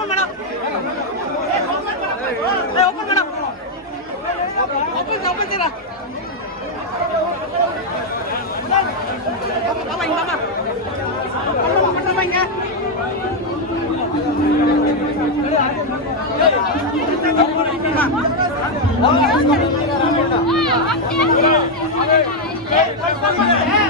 Open madam open madam open open చేయరా Hey, hey, hey, hey, hey.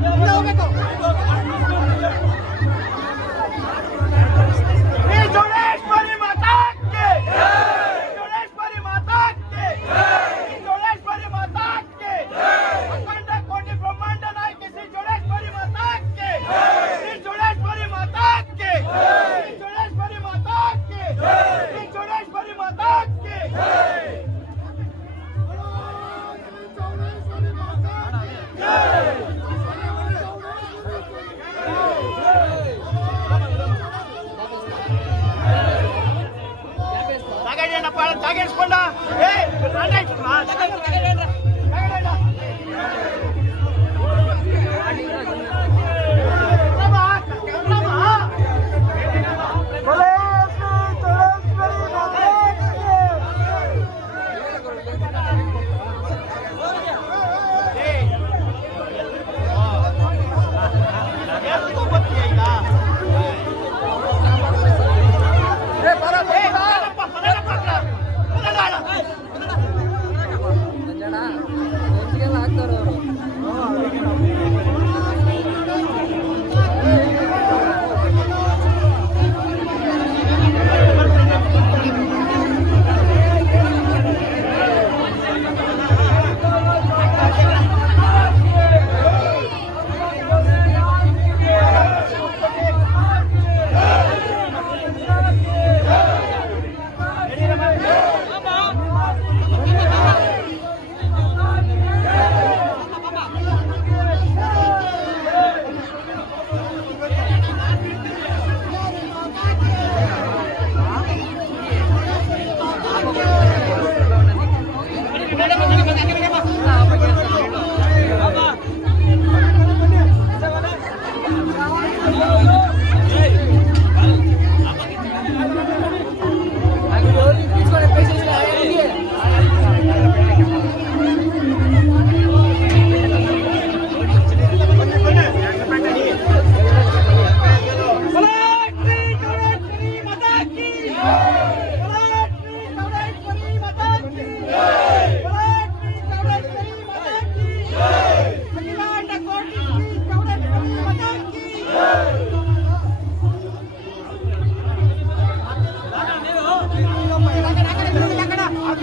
ಹೋಗ್ಬೇಕು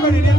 Everybody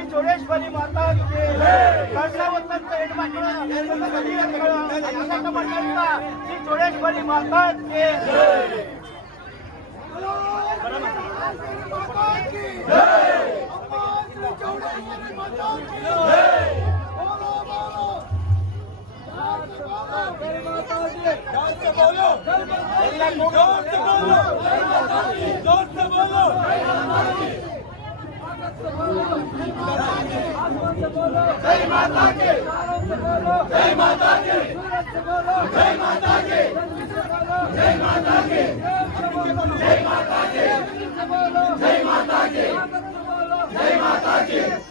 Shri Choreshwari માતા જય માતા કે జై మాతా జై మాతా జై మాతా జై మాతా జై మాతా జై మాతా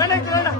Lan ekle lan.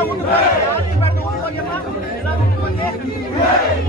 ఎలా ఉంటుంది ఎలా ఉంటుంది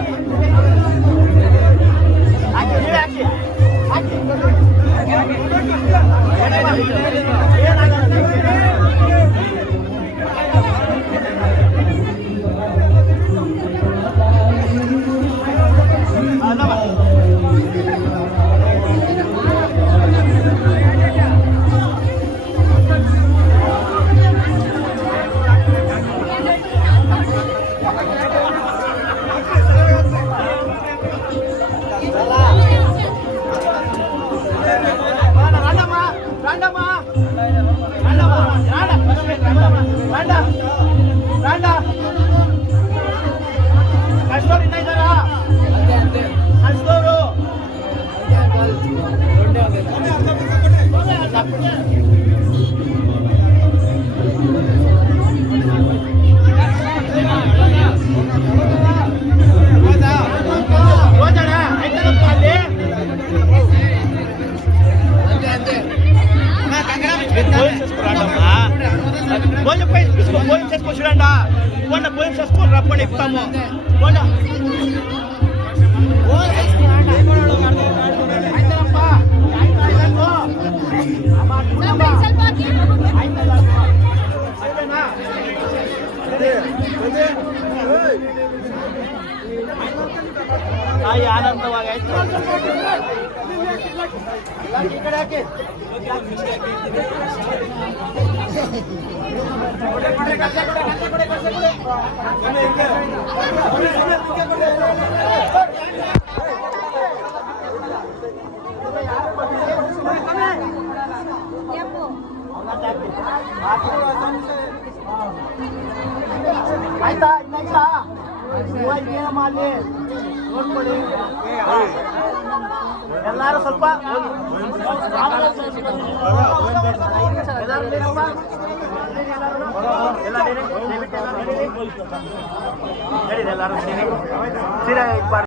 ತಾಯಿ ಆನಂದವಾಗಾಯ್ತು ಅಲ್ಲಿ ನೋಡ್ಕೊಳ್ಳಿ ಎಲ್ಲಾರು ಸ್ವಲ್ಪ ಎಲ್ಲರೂ ಎಲ್ಲರೂ